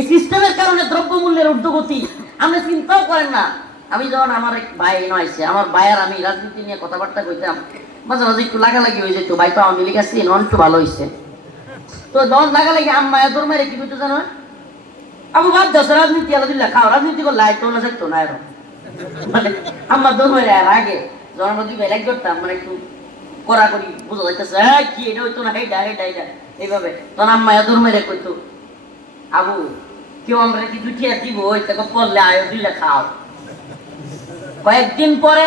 এই সিস্টেমের কারণে দ্রব্যমূল্যের ঊর্ধ্বগতি আপনি চিন্তাও করেন না। আমি যখন আমার এক ভাই নয়ছে আমার ভাইয়ের আমি রাজনীতি নিয়ে কথাবার্তা কইতাম, মাঝে মাঝে একটু লাগালাগি হয়ে যেত, ভাই তো আওয়ামী লীগ আসছি নন একটু ভালো হয়েছে তো যখন লাগালাগি, আম্মা তোর মেরে কি করতে জানো? আমি বাদ দাও রাজনীতি আলাদা খাও, রাজনীতি করলে আয়, তোর না তো না এরকম মানে মেরে আর আগে যখন মধ্যে বেলাক করতাম মানে একটু করি বুঝা যাইতেছে হ্যাঁ কি, এটা হইতো না হেইটা হেইটা হেইটা এইভাবে, তখন আম্মা মেরে কইতো, আবু কেউ আমরা কি দুটিয়া দিব, ওই তাকে পড়লে আয়ো দিলে খাও। কয়েকদিন পরে,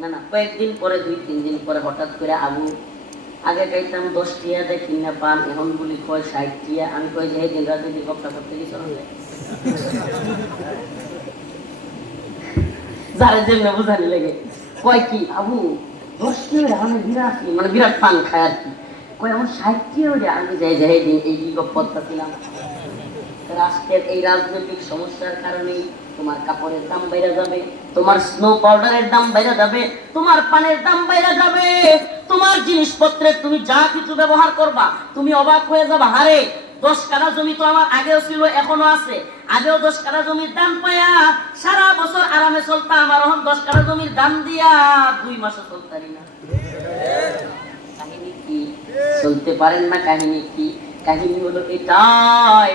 না না, কয়েকদিন পরে, দুই, তিন দিন পরে হঠাৎ করে আবু, আগে গাইতাম দশ টিয়া দেয় কিনা পান, এখন বলি কয়, ষাট টিয়া। আমি কই যে দিন রাজনীতি কপটা করতে গেছিল যারা জন্য বোঝানি লাগে। কয় কি, আবু, দশ টিয়া আমি বিরাট মানে বিরাট পান খায় আর কি। কয়, আমার ষাট টিয়া আমি যাই যাই দিন এই গপ্পটা ছিলাম রাষ্ট্রের এই রাজনৈতিক সমস্যার কারণে তোমার কাপড়ের দাম বেড়ে যাবে তোমার স্নো পাউডারের দাম বেড়ে যাবে তোমার পানের দাম বেড়ে যাবে। তোমার জিনিসপত্রের তুমি যা কিছু ব্যবহার করবা তুমি অবাক হয়ে যাবা হারে দশ কাঠা জমি তো আমার আগেও ছিল এখনও আছে। আগেও দশ কাঠা জমির দাম পায়া সারা বছর আরামে চলতাম আর এখন দশ কাঠা জমির দাম দিয়া দুই মাসে চলতারি না। কাহিনী কি? চলতে পারেন না কাহিনী কি? কাহিনী হলো এটাই।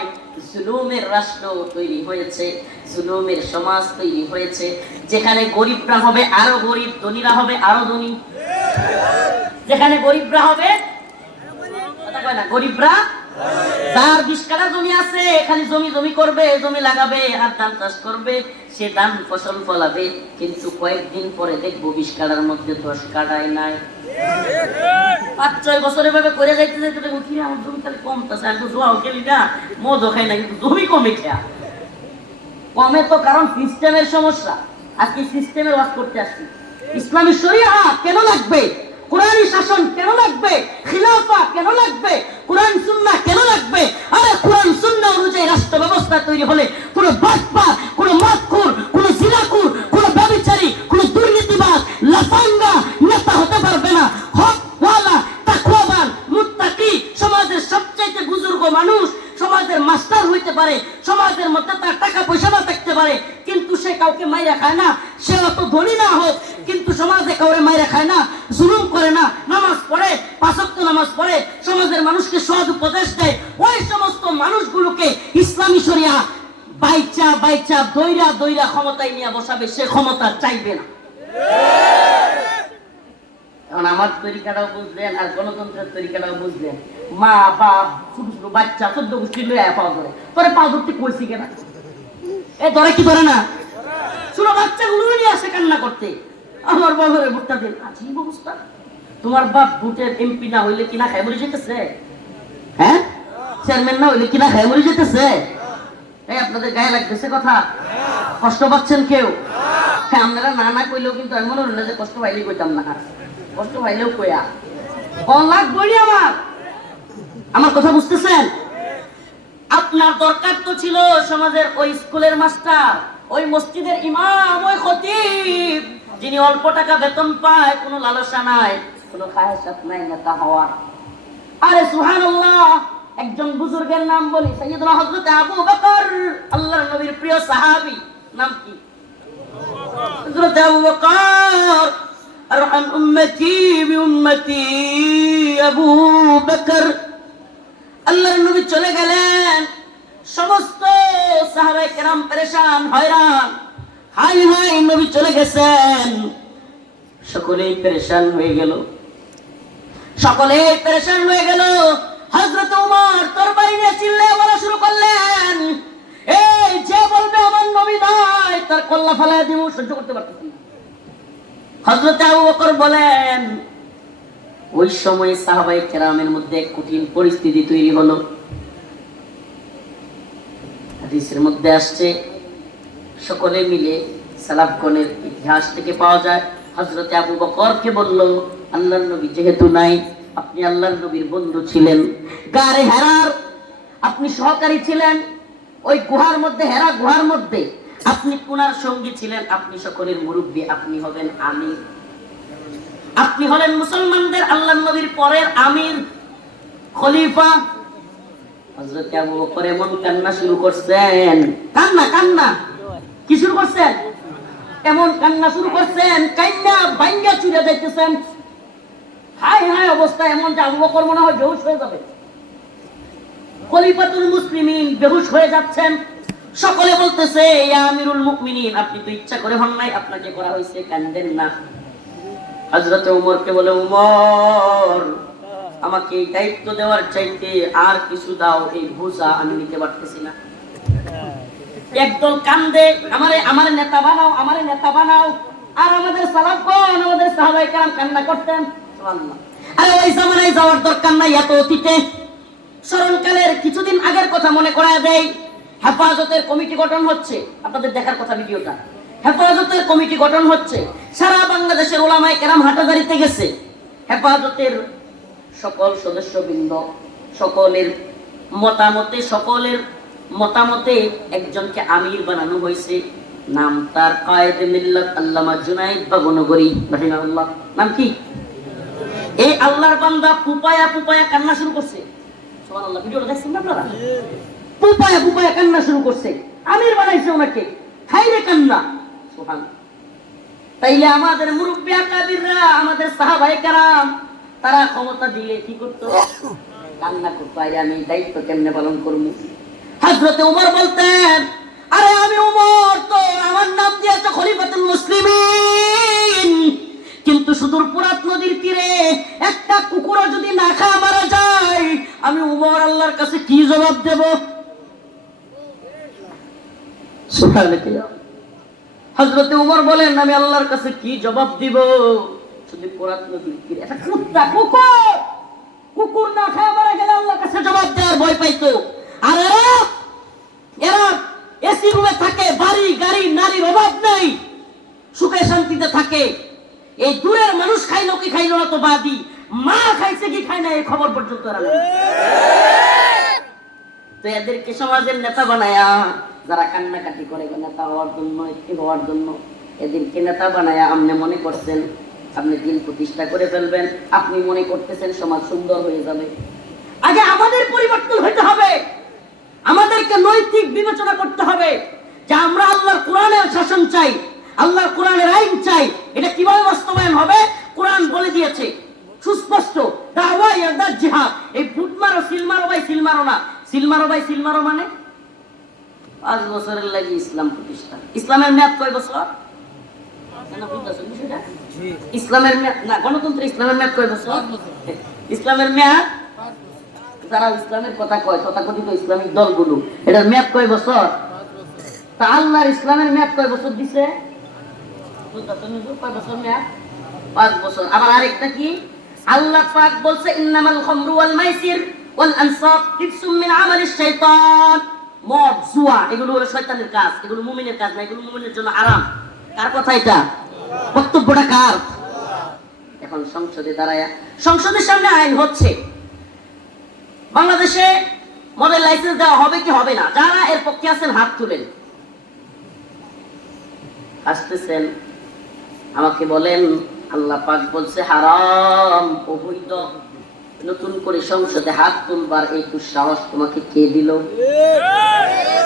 জুলুমের রাষ্ট্র তৈরি হয়েছে, জুলুমের সমাজ তৈরি হয়েছে, যেখানে গরিবরা হবে, আরও গরিব ধনীরা হবে, আরও ধনী। যেখানে গরিবরা হবে গরিবরা যার বিশ কাঠা জমি আছে, খালি জমি জমি করবে, জমি লাগাবে, আর ধান চাষ করবে। সে ধান ফসল ফলাবে, কিন্তু কয়েকদিন পরে দেখব বিশ কাঠার মধ্যে দশ কাঠায় নাই। পাঁচ, ছয় বছরে ভাবে করে যাইতে যাইতে দেখব কি আমার জমি তাহলে তো খেলি না খাই না, কিন্তু জমি কমে খেয়া। কমে তো কারণ সিস্টেমের সমস্যা। আজকে সিস্টেমের ওয়াজ করতে আসছি। ইসলামী শরিয়া কেন লাগবে? কোরআনী শাসন কেন লাগবে? খিলাফা কেন লাগবে? কোরআন সুন্নাহ কেন লাগবে? আরে কোরআন সুন্নাহ অনুযায়ী রাষ্ট্র ব্যবস্থা তৈরি হলে কোনো বাটপা মাইরা খায় না, সে অত ধনী না হোক, কিন্তু সমাজে কাউরে মাইরা খায় না, জুলুম করে না, নামাজ পড়ে নামাজ পড়ে, সমাজের মানুষকে উপদেশ দেয়, ওই সমস্ত মানুষগুলোকে ইসলামী বাইচা বাইচা ক্ষমতায় নিয়ে বসাবে, সে ক্ষমতা চাইবে না। আমার তরিকাটাও বুঝলেন আর গণতন্ত্রের তরিকাটাও বুঝলেন। মা, বাপ, ছোট ছোট বাচ্চা, চোদ্দ গোষ্ঠী লয়ে পাওয়া কেনা? এ ধরে কি ধরে না? ছোট বাচ্চাগুলো নিয়ে আসে কান্না করতে। আমার বাবারে ভোটটা দিন। আজীব অবস্থা তোমার বাপ ভোটের এমপি না হইলে কিনা খাই বলে যেতেছে? হ্যাঁ? চেয়ারম্যান না হইলে কিনা খাই বলে যেতেছে? এই আপনাদের গায়ে লাগতেছে কথা? কষ্ট পাচ্ছেন কেউ? হ্যাঁ আপনারা না না কইলেও কিন্তু আমি মনে যে কষ্ট পাইলেই কইতাম না। কষ্ট পাইলেও কইয়া। কন লাগবই আমার। আমার কথা বুঝতেছেন? আপনার দরকার তো ছিল সমাজের ওই স্কুলের মাস্টার। ওই মসজিদের ইমাম, ওই খতিব, যিনি অল্প টাকা বেতন পায়, কোনো লালসা নাই, কোনো খায়সাত নাই, নেতা হওয়ার। আরে সুহান একজন বুজুর্গের নাম বলি সৈয়দনা হযরত আবু বকর, আল্লাহর নবীর প্রিয় সাহাবী, নাম কি? হযরত আবু বকর, আরহাম উম্মতি বিউম্মতি আবু বকর। আল্লাহর নবী চলে গেলেন সমস্ত সাহাবায়ে কেরাম পরেশান হয়রান। হাই হাই, নবী চলে গেছেন। সকলেই পরেশান হয়ে গেল। সকলে পেরেশান হয়ে গেল। হযরত উমর তরবারি নিয়ে চিল্লে বলা শুরু করলেন, এই যে বলবে আমার নবী নাই, তার কল্লা ফেলায় দিব, সহ্য করতে পারতেছি না। হযরত আবু বকর বলেন, ওই সময় সাহাবাই কেরামের মধ্যে কঠিন পরিস্থিতি তৈরি হলো। হাদিসের মধ্যে আসছে, সকলে মিলে সালাফগণের ইতিহাস থেকে পাওয়া যায়। হজরতে আবু বকরকে বলল, আল্লাহর নবী যেহেতু নাই, আপনি আল্লাহর নবীর বন্ধু ছিলেন। গারে হেরার, আপনি সহকারী ছিলেন। ওই গুহার মধ্যে, হেরা গুহার মধ্যে আপনি কুনার সঙ্গী ছিলেন। আপনি সকলের মুরব্বী, আপনি হবেন আমির। আপনি হলেন মুসলমানদের আল্লাহ নবীর পরের আমির, খলিফা। হযরত আবু বকর এমন কান্না শুরু করছেন। কান্না কান্না। কি শুরু করছেন? এমন কান্না শুরু করছেন কান্না বাইঙ্গা চুরে যাইতেছেন। হাই হাই অবস্থা এমন যে আবু বকর মনে হয় বেহুশ হয়ে যাবে। খলিফাতুল মুসলিমিন বেহুশ হয়ে যাচ্ছেন। সকলে বলতেছে, ইয়া আমিরুল মুমিনিন, আপনি তো ইচ্ছা করে হন নাই, আপনাকে করা হয়েছে কান্দেন না। হযরতে উমরকে বলে উমর আমাকে এই দায়িত্ব দেওয়ার চাইতে আর কিছু দাও, এই বোঝা আমি নিতে পারতেছি না। একদল কান্দে, আমারে আমার নেতা বানাও, আমারে নেতা বানাও। আর আমাদের সালাফগণ, আমাদের সাহাবায়ে কেরাম কান্না করতেন। আরে ওই জামানায় যাওয়ার দরকার নাই এত অতীতে। স্মরণকালের কিছুদিন আগের কথা মনে করায় দেয় হেফাজতের কমিটি গঠন হচ্ছে। আপনাদের দেখার কথা ভিডিওটা। হেফাজতের কমিটি গঠন হচ্ছে। সারা বাংলাদেশের ওলামায় কেরাম হাটাজারিতে গেছে। হেফাজতের সকল সদস্যবৃন্দ, সকলের মতামতে সকলের মতামতে একজনকে আমির বানানো হয়েছে। নাম তার কায়েদ মিল্লাত আল্লামা জুনাইদ বাবনগরী, রাহিমাহুল্লাহ। নাম কি? এই আল্লাহর বান্দা পুপায়া পুপায়া কান্না শুরু করছে। সুবহানাল্লাহ, ভিডিওটা দেখছেন না আপনারা? পুপায়া পুপায়া কান্না শুরু করছে। আমির বানাইছে ওনাকে। হাইরে কান্না। সুবহান। তাইলে আমাদের মুরব্বী আকাবিররা, আমাদের সাহাবাই কারাম তারা ক্ষমতা দিলে কি করতো? কান্না করতো। আরে আমি দায়িত্ব কেমনে পালন করব? হজরতে উমর বলতেন, আরে আমি উমর তো আমার নাম দিয়েছে খলিফাতুল মুসলিমিন। কিন্তু সুদূর পুরাত নদীর তীরে একটা কুকুরও যদি না খায়, মারা যায়। আমি উমর আল্লাহর কাছে কি জবাব দেব? হজরতে উমর বলেন, আমি আল্লাহর কাছে কি জবাব দিব? শুধু পুরাত নদীর একটা কুত্তা, কুকুর! কুকুর না খায় মারা গেলে আল্লাহর কাছে জবাব দেওয়ার ভয় পাইতো। আর এরা এরা এসি রুমে থাকে, বাড়ি, গাড়ি, নারীর অভাব নেই। সুখে শান্তিতে থাকে। এই দূরের মানুষ খাইলো কি খাইলো না তো বাদি মা খাইছে কি খায় না, এই খবর পর্যন্ত। তো এদেরকে সমাজের নেতা বানায়া, যারা কান্নাকাটি করে, নেতা হওয়ার জন্য হওয়ার জন্য, এদেরকে নেতা বানায়া আপনি মনে করছেন আপনি দিন প্রতিষ্ঠা করে ফেলবেন। আপনি মনে করতেছেন সমাজ সুন্দর হয়ে যাবে। আগে আমাদের পরিবর্তন হইতে হবে। আমাদেরকে নৈতিক বিবেচনা করতে হবে যে আমরা আল্লাহর কোরআনের শাসন চাই, আল্লাহর কোরআনের আইন চাই। এটা কীভাবে বাস্তবায়ন হবে? কোরআন বলে দিয়েছে, সুস্পষ্ট, দাওয়া ইয়াদার জিহাদ। এই ফুট মারো, সিল মারো ভাই, সিল মারো না। সিল মারো ভাই, সিল মারো মানে? পাঁচ বছরের লাগি ইসলাম প্রতিষ্ঠা। ইসলামের মেয়াদ কয় বছর? কেন বুঝতেছো বিষয়টা? ইসলামের মেয়াদ না গণতন্ত্র ইসলামের মেয়াদ কয় বছর ইসলামের মেয়াদ যারা ইসলামের কথা কয় তথাকথিত ইসলামিক দলগুলো এটার মেয়াদ কয় বছর তা আল্লাহর ইসলামের মেয়াদ কয় বছর দিছে কয় বছর মেয়াদ পাঁচ বছর আবার আরেকটা কি আল্লাহ পাক বলছে ইন্নামাল খামরু ওয়াল মাইসির ওয়াল আনসাব রিজসুম মিন আমালিশ শাইতান মদ জুয়া এগুলো হলো শয়তানের কাজ এগুলো মুমিনের কাজ না এগুলো মুমিনের জন্য আরাম কার কথা এটা বক্তব্যটা কার? এখন সংসদে দাঁড়ায়। সংসদের সামনে আইন হচ্ছে। বাংলাদেশে মডেল লাইসেন্স দেওয়া হবে কি হবে না? যারা এর পক্ষে আছেন হাত তুলেন। আসতেছেন। আমাকে বলেন আল্লাহ পাক বলছে হারাম অবৈধ। নতুন করে সংসদে হাত তুলবার এই দুঃসাহস তোমাকে কে দিল?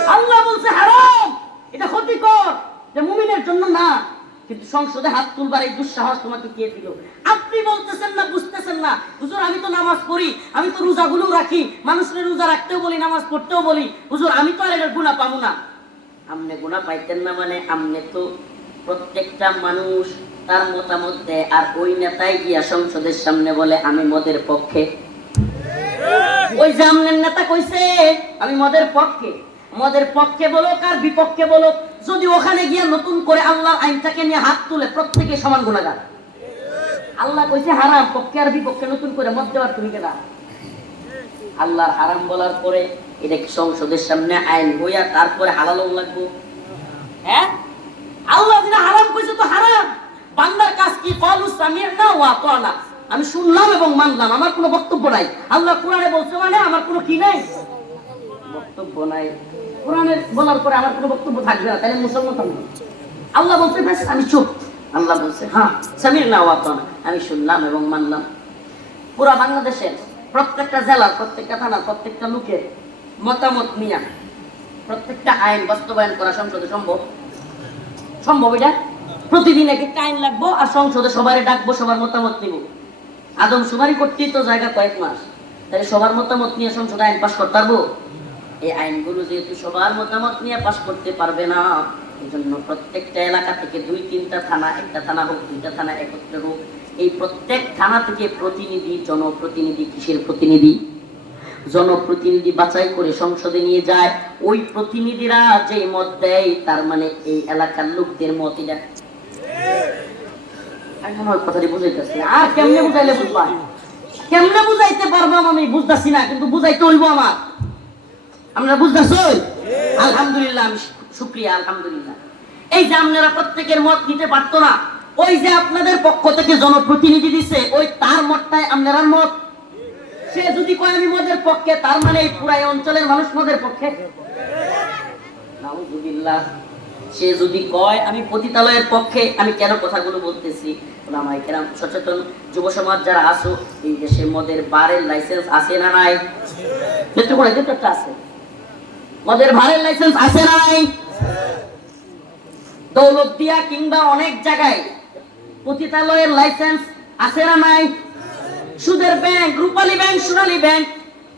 আল্লাহ বলছে হারাম! এটা ক্ষতিকর। যে মুমিনের জন্য না। কিন্তু সংসদে হাত তুলবার এই দুঃসাহস তোমাকে কে দিল? আপনি বলতেছেন না বুঝতেছেন না। হুজুর আমি তো নামাজ পড়ি আমি তো রোজাগুলো রাখি। মানুষের রোজা রাখতেও বলি নামাজ পড়তেও বলি। হুজুর আমি তো আর এটার গুণা পাবো না। আমনে গুণা পাইতেন না মানে আমনে তো প্রত্যেকটা মানুষ তার মতামত দেয় আর ওই নেতাই গিয়া সংসদের সামনে বলে আমি মদের পক্ষে। ওই যে আমনের নেতা কইছে আমি মদের পক্ষে। মদের পক্ষে বলো কার বিপক্ষে বলো যদি ওখানে গিয়ে নতুন করে আল্লাহর আইনটাকে নিয়ে হাত তুলে প্রত্যেকে সমান গুণাগার। আল্লাহ কইছে হারাম, পক্ষে আর বিপক্ষে নতুন করে মদ দেওয়ার তুমি কেনা আল্লাহর হারাম বলার পরে এটা কি সংসদের সামনে আইন হইয়া তারপরে হালালও লাগবো? হ্যাঁ? আল্লাহ যেটা হারাম কইছে তো হারাম। বান্দার কাজ কি? কলু সামির না ওয়া না আমি শুনলাম এবং মানলাম, আমার কোনো বক্তব্য নাই। আল্লাহ কোরআনে বলছে মানে আমার কোনো কি নাই? বক্তব্য নাই। কোরআনে বলার পরে আমার কোনো বক্তব্য থাকবে না, তাহলে মুসলমান আল্লাহ বলছে, বেশ, আমি চুপ। আল্লাহ বলছে হ্যাঁ সামির না, ওয়া না আমি শুনলাম এবং মানলাম। পুরা বাংলাদেশের প্রত্যেকটা জেলার, প্রত্যেকটা থানার, প্রত্যেকটা লোকের মতামত নিয়ে প্রত্যেকটা আইন বাস্তবায়ন করা সংসদে সম্ভব? সম্ভব এটা? প্রতিদিন এক একটা আইন লাগবো আর সংসদে সবারই ডাকবো, সবার মতামত নিব। আদম সুমারি করতেই তো জায়গা কয়েক মাস তাই সবার মতামত নিয়ে সংসদে আইন পাশ করতে পারব? এই আইনগুলো যেহেতু সবার মতামত নিয়ে পাশ করতে পারবে না, এই জন্য প্রত্যেকটা এলাকা থেকে দুই তিনটা থানা, একটা থানা হোক, দুইটা থানা একত্রে হোক, এই প্রত্যেক থানা থেকে প্রতিনিধি, জনপ্রতিনিধি কিসের প্রতিনিধি? জনপ্রতিনিধি বাছাই করে সংসদে নিয়ে যায়, ওই প্রতিনিধিরা যে মত দেয়, তার মানে এই এলাকার লোকদের মত এটা। কথাটি বুঝাইতেছি আর কেমনে বুঝাইলে বুঝবা? কেমনে বুঝাইতে পারবাম আমি? বুঝতেছি না, কিন্তু বুঝাইতে হইব আমার। আমরা বুঝতেছ আলহামদুলিল্লাহ, আমি শুক্রিয়া, আলহামদুলিল্লাহ। এই যে আপনারা প্রত্যেকের মত নিতে পারতো না, ওই যে আপনাদের পক্ষ থেকে জনপ্রতিনিধি দিছে, ওই তার মতটাই আপনার মত? সে যদি কয় আমি মদের পক্ষে, তার মানে এই পুরা অঞ্চলের মানুষ মদের পক্ষে? সে যদি কয় আমি পতিতালয়ের পক্ষে, আমি কেন কথাগুলো বলতেছি? সচেতন যুব সমাজ যারা আসো এই দেশে মদের বারের লাইসেন্স আছে না নাই? আছে। মদের ভারের লাইসেন্স আছে নাই? দৌলতদিয়া কিংবা অনেক জায়গায় পতিতালয়ের লাইসেন্স আছে না নাই? সুদের bank Rupali bank Sonali bank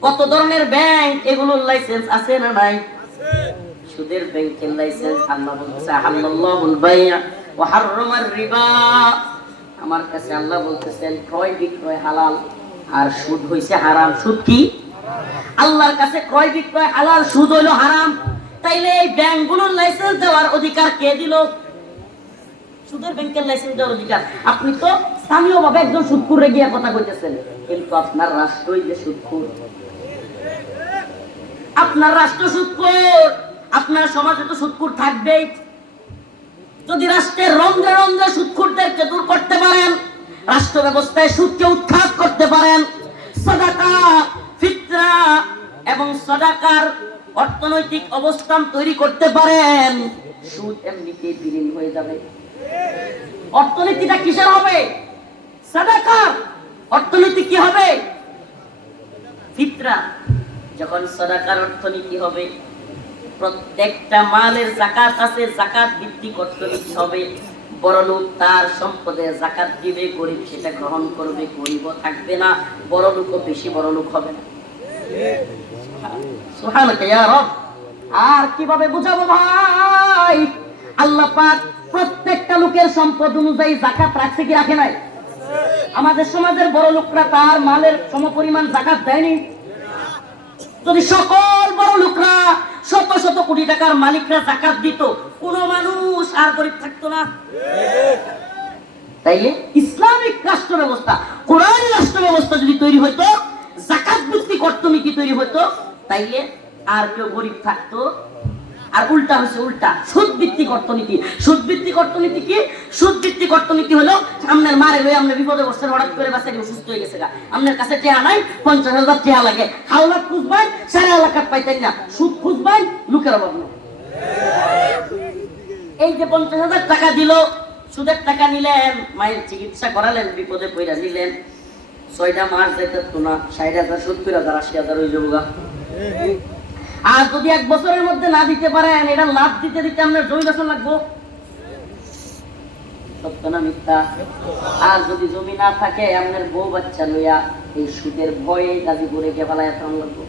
কত ধরনের ব্যাংক এগুলোর লাইসেন্স আছে না নাই? সুদের ব্যাংকের লাইসেন্স আল্লাহ বলতেছে আল্লাহুল বাইয়া ওয়া হাররামার রিবা। আমার কাছে আল্লাহ বলতেছেন ক্রয় বিক্রয় হালাল আর সুদ হইছে হারাম। সুদ কি? আল্লাহর কাছে ক্রয় বিক্রয় হালাল সুদ হইল হারাম। তাইলে এই ব্যাংকগুলোর লাইসেন্স দেওয়ার অধিকার কে দিল? সুদের ব্যাংকের লাইসেন্স দেওয়ার অধিকার। আপনি তো একজন গিয়ে কথা কইতেছেন। কিন্তু আপনার রাষ্ট্রই যে আপনার রাষ্ট্র সুদকুর আপনার সমাজে তো সুদকুর থাকবেই। যদি রাষ্ট্রের রন্ধ্রে রন্ধ্রে সুদকুরদেরকে দূর করতে পারেন রাষ্ট্র ব্যবস্থায় সুদকে উৎখাত করতে পারেন সদাকা ফিতরা এবং সদাকার অর্থনৈতিক অবস্থান তৈরি করতে পারেন। সুদ এমনিতেই বিলীন হয়ে যাবে। অর্থনীতিটা কিসের হবে? সাদাকা অর্থনীতি কি হবে? ফিতরা। যখন সাদাকার অর্থনীতি হবে, প্রত্যেকটা মালের জাকাত আছে, জাকাত ভিত্তিক অর্থনীতি হবে। বড় লোক তার সম্পদে জাকাত দিবে, গরিব সেটা গ্রহণ করবে, গরিবও থাকবে না, বড় লোকও বেশি, বড় লোক হবে না। আর কীভাবে বুঝাবো ভাই? আল্লাহ পাক প্রত্যেকটা লোকের সম্পদ অনুযায়ী জাকাত রাখছে কি রাখে নাই? আমাদের সমাজের বড় লোকরা তার মালের সমপরিমাণ জাকাত দেয়নি? যদি সকল বড় লোকরা শত শত কোটি টাকার মালিকরা জাকাত দিত, কোন মানুষ আর গরিব থাকতো না। তাইলে ইসলামিক রাষ্ট্র ব্যবস্থা কোরআন রাষ্ট্র ব্যবস্থা যদি তৈরি হইতো জাকাত ভিত্তিক অর্থনীতি তৈরি হইতো তাইলে আর কেউ গরিব থাকতো। আর উল্টা হচ্ছে উল্টা। সুদ ভিত্তিক অর্থনীতি সুদ ভিত্তিক অর্থনীতি কি? সুদ ভিত্তিক অর্থনীতি হলো আপনার মারে লই আপনি বিপদে বসছেন হঠাৎ করে বাচ্চাটি অসুস্থ হয়ে গেছে আপনার কাছে টেহা নাই, পঞ্চাশ হাজার টেহা লাগে। হাওলাত খুঁজবেন সারা এলাকার পাইতেন না। সুদ খুঁজবেন লোকের অভাব এই যে পঞ্চাশ হাজার টাকা দিল, সুদের টাকা নিলেন, মায়ের চিকিৎসা করালেন, বিপদে পইরা নিলেন। ছয়টা মাস না, ষাট হাজার, সত্তর হাজার, আশি হাজার ওই আর যদি এক বছরের মধ্যে না দিতে পারেন এটা লাভ দিতে দিতে আপনার জমি বেচন লাগবো। সত্য না মিথ্যা? আর যদি জমি না থাকে, আপনার বউ বাচ্চা লইয়া এই সুদের ভয়ে গাজীপুরে গিয়ে ফেলায় এত লাগবো।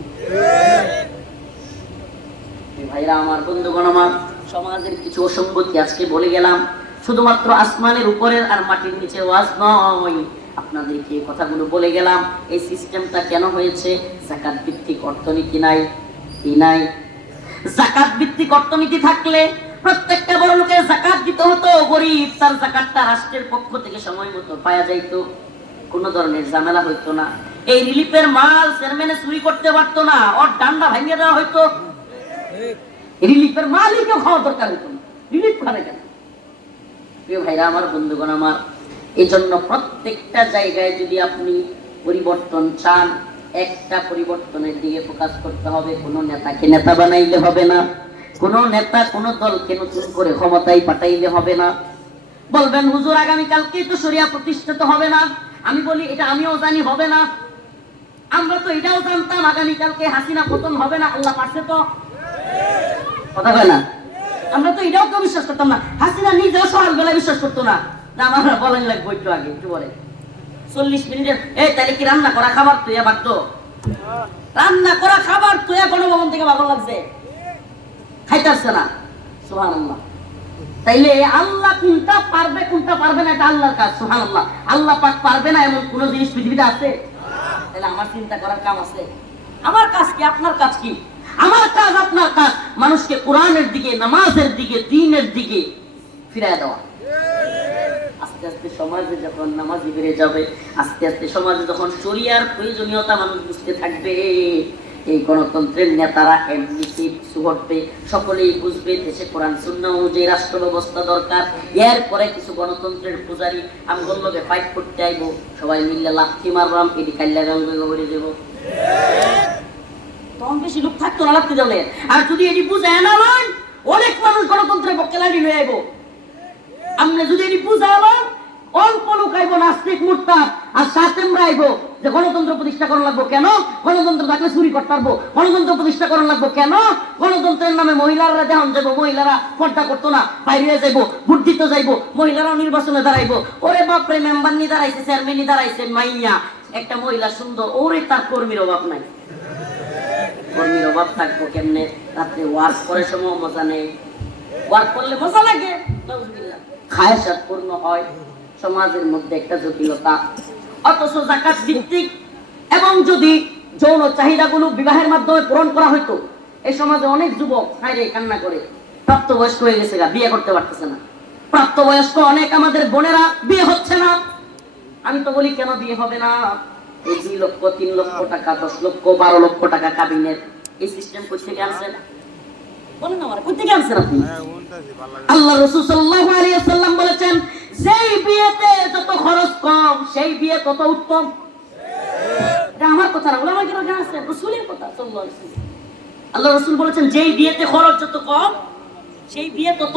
ভাইরা আমার বন্ধুগণ, আমার সমাজের কিছু অসঙ্গতি আজকে বলে গেলাম। শুধুমাত্র আসমানের উপরের আর মাটির নিচে ওয়াজ নয়। আপনাদেরকে কথাগুলো বলে গেলাম, এই সিস্টেমটা কেন হয়েছে? জাকাত ভিত্তিক অর্থনীতি নাই, কি নাই? জাকাত ভিত্তিক অর্থনীতি থাকলে প্রত্যেকটা বড় লোকের জাকাত দিতে হতো, গরিব তার জাকাতটা রাষ্ট্রের পক্ষ থেকে সময় মতো পাওয়া যাইতো। কোনো ধরনের ঝামেলা হইতো না। এই রিলিফের মাল চেয়ারম্যানে চুরি করতে পারতো না, ওর ডান্ডা ভাঙিয়ে দেওয়া হইতো। রিলিফের মালই কেউ খাওয়া দরকার হইতো না। রিলিফ খাবে কেন প্রিয় ভাইরা, আমার বন্ধুগণ, আমার এই জন্য প্রত্যেকটা জায়গায় যদি আপনি পরিবর্তন চান, একটা পরিবর্তনের দিকে ফোকাস করতে হবে। কোনো নেতাকে নেতা বানাইলে হবে না। কোনো নেতা কোনো দলকে নতুন করে ক্ষমতায় পাঠাইলে হবে না। বলবেন, হুজুর, আগামীকালকে তো সরিয়া প্রতিষ্ঠিত হবে না। আমি বলি, এটা আমিও জানি, হবে না। আমরা তো এটাও জানতাম, আগামীকালকে হাসিনা পতন হবে না। আল্লাহ পারছে তো? কথা বলে না? আমরা তো এটাও কেউ বিশ্বাস করতাম না। হাসিনা নিজেও সকালবেলা বিশ্বাস করতো না। আল্লাহ কোনটা পারবে কোনটা পারবে না, এটা আল্লাহর কাজ সোহান আল্লাহ আল্লাহ পাক পারবে না এমন কোন জিনিস পৃথিবীতে আছে? তাহলে আমার চিন্তা করার কাম আছে। আমার কাজ কি, আপনার কাজ কি? আমার কাজ আপনার কাজ। মানুষকে কোরআনের দিকে, নামাজের দিকে, দিনের দিকে ফিরায় দেওয়া। আস্তে আস্তে সমাজে যখন নামাজি বেড়ে যাবে, আস্তে আস্তে সমাজে যখন শরিয়ার প্রয়োজনীয়তা মানুষ বুঝতে থাকবে, এই গণতন্ত্রের নেতারা এমনিতে কিছু ঘটবে, সকলেই বুঝবে দেশে কোরআন শূন্য অনুযায়ী রাষ্ট্র ব্যবস্থা দরকার। এর পরে কিছু গণতন্ত্রের পূজারি আমগর লগে ফাইট করতে আইব, সবাই মিললে লাথি মারলাম, এটি গাঙ্গ করে দেবো। তখন বেশি লোক থাকতো না লাগতে যাবে আর যদি এটি বুঝায় না অনেক মানুষ গণতন্ত্রের পক্ষে লাড়ি হয়ে আইব। আমরা যদি এটি বুঝালাম অল্প লোক আইব নাস্তিক মুরতা, আর সাথে আইব যে গণতন্ত্র প্রতিষ্ঠা করা লাগবো কেন? গণতন্ত্র থাকলে চুরি করতে পারব। গণতন্ত্র প্রতিষ্ঠা করা লাগবো কেন? গণতন্ত্রের নামে মহিলারা যখন যাব মহিলারা পর্দা করতো না, বাইরে যাইবো ভোট দিতে যাইবো মহিলারাও নির্বাচনে দাঁড়াইবো। ওরে বাপরে, মেম্বার নি দাঁড়াইছে, চেয়ারম্যান নি দাঁড়াইছে, মাইয়া, একটা মহিলা সুন্দর, ওরে তার কর্মীর অভাব নাই। কর্মীর অভাব থাকব কেমনে? রাত্রে ওয়ার্ক করে সময় মজা নেই। ওয়ার্ক করলে মজা লাগে। খায়সাত পূর্ণ হয়। সমাজের মধ্যে একটা জটিলতা। অথচ জাকাত ভিত্তিক এবং যদি যৌন চাহিদাগুলো বিবাহের মাধ্যমে পূরণ করা হইতো এই সমাজে অনেক যুবক কান্না করে। প্রাপ্তবয়স্ক হয়ে গেছে বিয়ে করতে পারতেছে না। প্রাপ্তবয়স্ক অনেক আমাদের বোনেরা বিয়ে হচ্ছে না। আমি তো বলি, কেন বিয়ে হবে না? দুই লক্ষ, তিন লক্ষ টাকা, দশ লক্ষ, বারো লক্ষ টাকা কাবিনের। এই সিস্টেম করছে করতে আনছেন? বলেন আমার কোথেকে আনছেন আপনি? আল্লাহ রসুল বলেছেন যেই বিয়েতে যত খরচ কম সেই বিয়ে তত উত্তম। আমার কথা না ওলামা কেন জানাচ্ছেন রসুলের কথা সাল্লাল্লাহু আল্লাহ রসুল বলেছেন যেই বিয়েতে খরচ যত কম সেই বিয়ে তত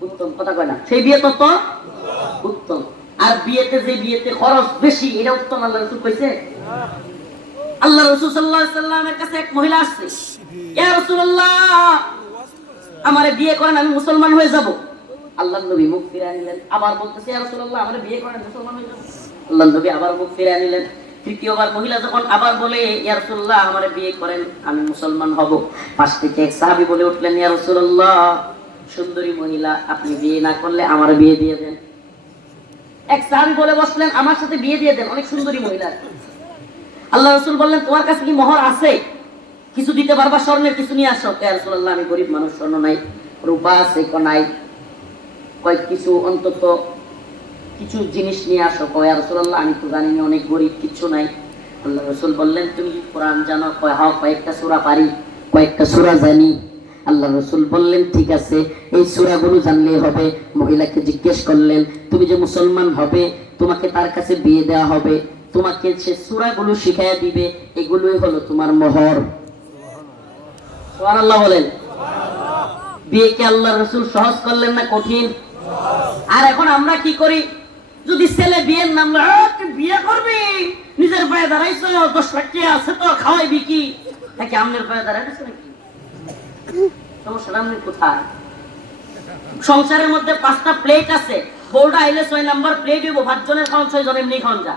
উত্তম। কথা কয় না সেই বিয়ে তত উত্তম। আর বিয়েতে যে বিয়েতে খরচ বেশি এটা উত্তম আল্লাহ রসুল কইছে? আল্লাহ রসুল সাল্লাহ সাল্লামের কাছে এক মহিলা আসছে। আমারে বিয়ে করেন, আমি মুসলমান হয়ে যাব। আল্লাহ নবী মুখ ফিরে আবার বলতেছে বিয়ে করেন, মুসলমান হয়ে আল্লাহ নবী আবার মুখ ফিরে তৃতীয়বার মহিলা যখন আবার বলে বিয়ে করেন, আমি মুসলমান হব। পাশ থেকে এক সাহাবী বলে উঠলেন সুন্দরী মহিলা, আপনি বিয়ে না করলে আমার বিয়ে দিয়ে দেন। এক সাহাবী বলে বসলেন, আমার সাথে বিয়ে দিয়ে দেন, অনেক সুন্দরী মহিলা। আল্লাহ রসুল বললেন, তোমার কাছে কি মোহর আছে? কিছু দিতে পারবা স্বর্ণের? কিছু নিয়ে আসো। কে রাসূলুল্লাহ, আমি গরিব মানুষ, স্বর্ণ নাই, রূপা আছে ক নাই কয়েক কিছু অন্তত কিছু জিনিস নিয়ে আসো। কয় রাসূলুল্লাহ, আমি তো জানি অনেক গরিব, কিছু নাই। আল্লাহ রসুল বললেন, তুমি কি কোরআন জানো, কয় হ্যাঁ কয়েকটা সুরা পারি, কয়েকটা সুরা জানি। আল্লাহ রসুল বললেন, ঠিক আছে, এই সুরাগুলো জানলেই হবে। মহিলাকে জিজ্ঞেস করলেন, তুমি যে মুসলমান হবে, তোমাকে তার কাছে বিয়ে দেওয়া হবে? তোমাকে সে সূরাগুলো শিখাইয়া দিবে এগুলোই হলো তোমার মোহর। সুবহানাল্লাহ বলেন। আল্লাহ রসুল সহজ করলেন না কঠিন? আর এখন আমরা কি করি? যদি ছেলে বিয়ের নাম লয়, "আহ, তুই বিয়ে করবি? নিজের পায়ে দশ লাখ আছে তো আমনের পায়ে নাকি? কোথায়? সংসারের মধ্যে পাঁচটা প্লেট আছে। বউটা আইলে ছয় নাম্বার প্লেট হইব জনের খাওয়ান ছয় জন এমনি খাওয়ান যা।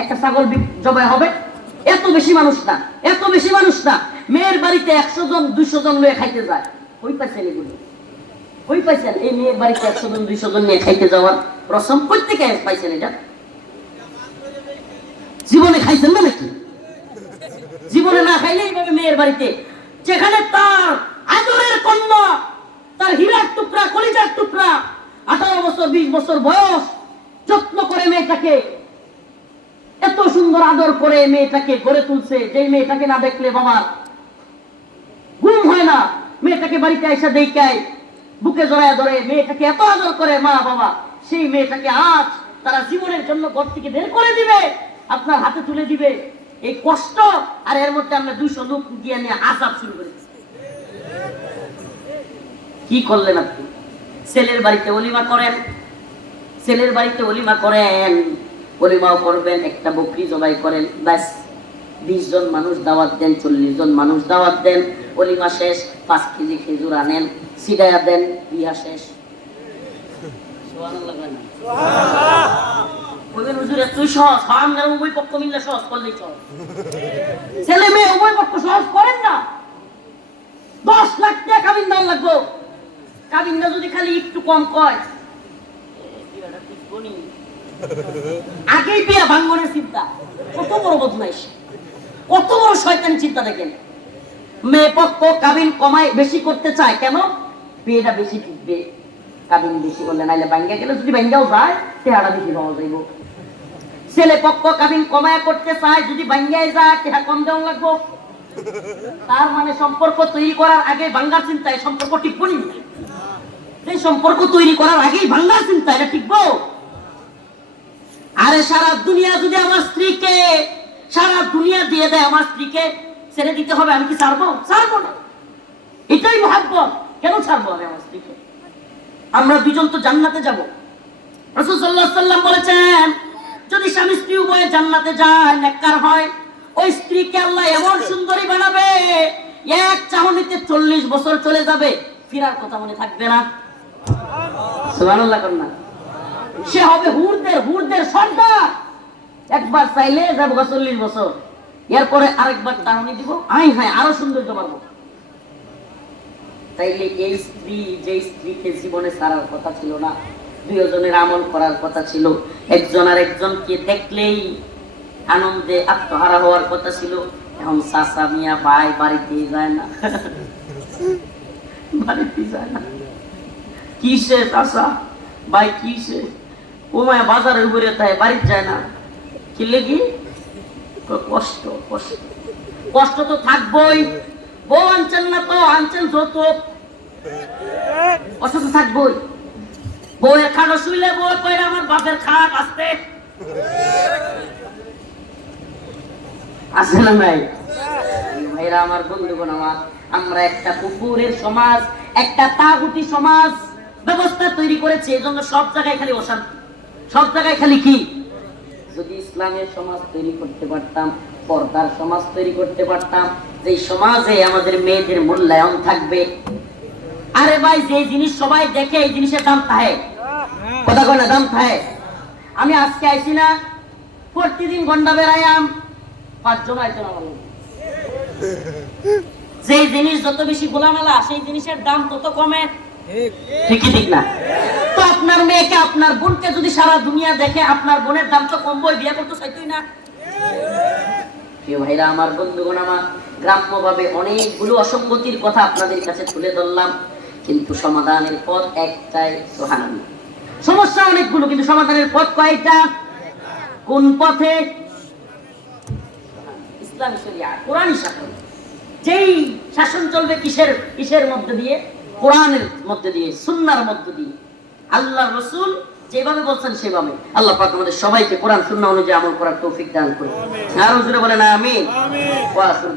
একটা ছাগল জবাই হবে। এত বেশি মানুষ না, এত বেশি মানুষ না। মেয়ের বাড়িতে একশো জন, দুইশো জন লয়ে খাইতে যায়। ওই পাইছেন এগুলো? ওই পাইছেন? এই মেয়ের বাড়িতে একশো জন, দুইশো জন নিয়ে খাইতে যাওয়ার রসম প্রত্যেকে পাইছেন এটা? জীবনে খাইছেন না নাকি? জীবনে না খাইলে এইভাবে মেয়ের বাড়িতে, যেখানে তার আদরের কন্যা, তার হীরার টুকরা, কলিজার টুকরা, আঠারো বছর, বিশ বছর বয়স, যত্ন করে মেয়েটাকে এত সুন্দর আদর করে মেয়েটাকে গড়ে তুলছে যে মেয়েটাকে না দেখলে বাবার ঘুম হয় না। মেয়েটাকে বাড়িতে এসে দেখায় বুকে জড়ায় ধরে, মেয়েটাকে এত আদর করে, মা বাবা, সেই মেয়েটাকে আজ তারা জীবনের জন্য ঘর থেকে বের করে দিবে, আপনার হাতে তুলে দিবে। এই কষ্ট আর এর মধ্যে আমরা দুইশো লোক দিয়ে নিয়ে আসাব শুরু করেছি কি করলেন আপনি? ছেলের বাড়িতে অলিমা করেন, ছেলের বাড়িতে অলিমা করেন। অলিমাও করবেন একটা বকরি জবাই করেন, ব্যাস। বিশ জন মানুষ দাওয়াত দেন, চল্লিশ জন মানুষ দাওয়াত দেন অলিমা শেষ, পাঁচ কেজি খেজুর আনেন, সিডায়া দেন, বিয়া শেষ। ছেলে মেয়ে পক্ষ সহজ করেন না। দশ লাগবো। যদি খালি একটু কম কয়। আগেই বিয়া ভাঙ্গনের চিন্তা। কত বড় বদমাইশ। কত বড় শয়তানি চিন্তা দেখেন। মেয়ে পক্ষ কাবিন কমায় বেশি করতে চায় কেন? বিয়েটা বেশি টিকবে। কাবিন বেশি করলে নাইলে ভাঙ্গা গেলে যদি ভাঙ্গাও যায় তেহারা বেশি পাওয়া যাইব। ছেলে পক্ষ কাবিন কমায় করতে চায়, যদি ভাঙ্গায় যায় তেহা কম দেওয়া লাগবো। তার মানে সম্পর্ক তৈরি করার আগে ভাঙ্গার চিন্তায় সম্পর্ক টিকবো নি। এই সম্পর্ক তৈরি করার আগেই ভাঙ্গার চিন্তা এটা টিকবো। আরে সারা দুনিয়া যদি আমার স্ত্রীকে, সারা দুনিয়া দিয়ে দেয় আমার স্ত্রীকে, ছেড়ে দিতে হবে, আমি কি ছাড়বো? ছাড়বো না। এটাই মহাব্বত। কেন ছাড়বো আমি আমার স্ত্রীকে? আমরা দুজন তো জান্নাতে যাব। রসুল সাল্লাহ সাল্লাম বলেছেন, যদি স্বামী স্ত্রী উভয়ে জান্নাতে যায়, নেককার হয়, ওই স্ত্রীকে আল্লাহ এমন সুন্দরী বানাবে, এক চাহনিতে চল্লিশ বছর চলে যাবে, ফিরার কথা মনে থাকবে না। সুবহানাল্লাহ কন্যা সে হবে হুরদের হুরদের সর্দার। একবার চাইলে যাব চল্লিশ বছর। এরপরে আরেকবার টাউনি দিব। আই হাই, আরও সৌন্দর্য পাবো তাইলে এই স্ত্রী, যে স্ত্রীকে জীবনে ছাড়ার কথা ছিল না দুজনের আমল করার কথা ছিল, একজন আর একজনকে দেখলেই আনন্দে আত্মহারা হওয়ার কথা ছিল। এখন চাষা মিয়া ভাই বাড়িতে যায় না। বাড়িতে যায় না। কিসে চাষা ভাই, কিসে? ও মায়া বাজারের উপরে তাই বাড়িতে যায় না। কি লেগে? কষ্ট কষ্ট। কষ্ট তো থাকবই। বউ আনছেন না তো, আনছেন যত। কষ্ট তো থাকবই। বউয়ের খাটো শুইলে বউ কইরা, আমার বাপের খাট আসতে আসে না ভাই ভাইরা আমার বন্ধুগণ আমার, আমরা একটা কুকুরের সমাজ, একটা তাগুটি সমাজ, ব্যবস্থা তৈরি করেছে। এজন্য সব জায়গায় খালি অশান্তি। সব জায়গায় খালি কি? যদি ইসলামের সমাজ তৈরি করতে পারতাম পর্দার সমাজ তৈরি করতে পারতাম যে সমাজে আমাদের মেয়েদের মূল্যায়ন থাকবে। আরে ভাই যে জিনিস সবাই দেখে এই জিনিসের দাম থাকে। কথা কয় না দাম থাকে। আমি আজকে আইছি না প্রতিদিন গন্ডা বেড়াইয়াম পাঁচজন আইতো না। যে জিনিস যত বেশি গোলামেলা সেই জিনিসের দাম তত কমে। ঠিকই ঠিক না? তো আপনার মেয়েকে, আপনার বোনকে যদি সারা দুনিয়া দেখে আপনার বোনের দাম তো কমবই, বিয়ে করতে চাইতই না। ভাইরা, আমার বন্ধুগণ, আমার অনেকগুলো অসঙ্গতির কথা আপনাদের কাছে তুলে ধরলাম, কিন্তু সমাধানের পথ একটাই সমস্যা অনেকগুলো, কিন্তু সমাধানের পথ কয়টা? কোন পথে? ইসলামী কোরআন শাসন। যেই শাসন চলবে কিসের কিসের মধ্যে দিয়ে? কোরআনের মধ্যে দিয়ে, সুন্নার মধ্যে দিয়ে। আল্লাহ রসুল যেভাবে বলছেন সেভাবে। আল্লাহ পাক আমাদের সবাইকে কোরআন শূন্য অনুযায়ী আমল করার তৌফিক দান করুন। আর জুড়ে বলেন আমিন। আসুন